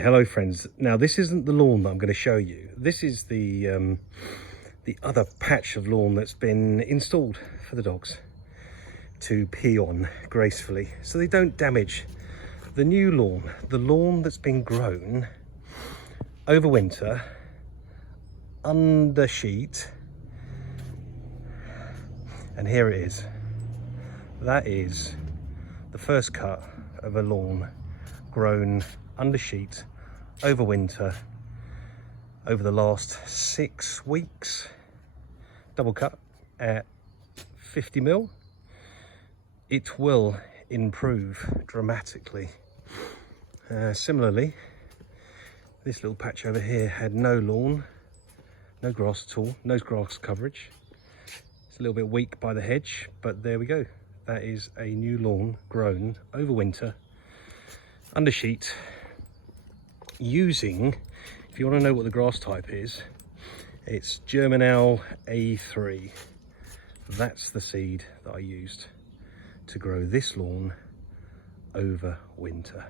Hello friends, now this isn't the lawn that I'm going to show you. This is the other patch of lawn that's been installed for the dogs to pee on gracefully so they don't damage the new lawn, the lawn that's been grown over winter under sheet. And here it is. That is the first cut of a lawn grown under sheet over winter over the last 6 weeks, double cut at 50 mil. It will improve dramatically. Similarly, this little patch over here had no lawn, no grass at all, no grass coverage. It's a little bit weak by the hedge, but there we go. That is a new lawn grown over winter under sheet using, if you want to know what the grass type is, it's Germinal A3. That's the seed that I used to grow this lawn over winter.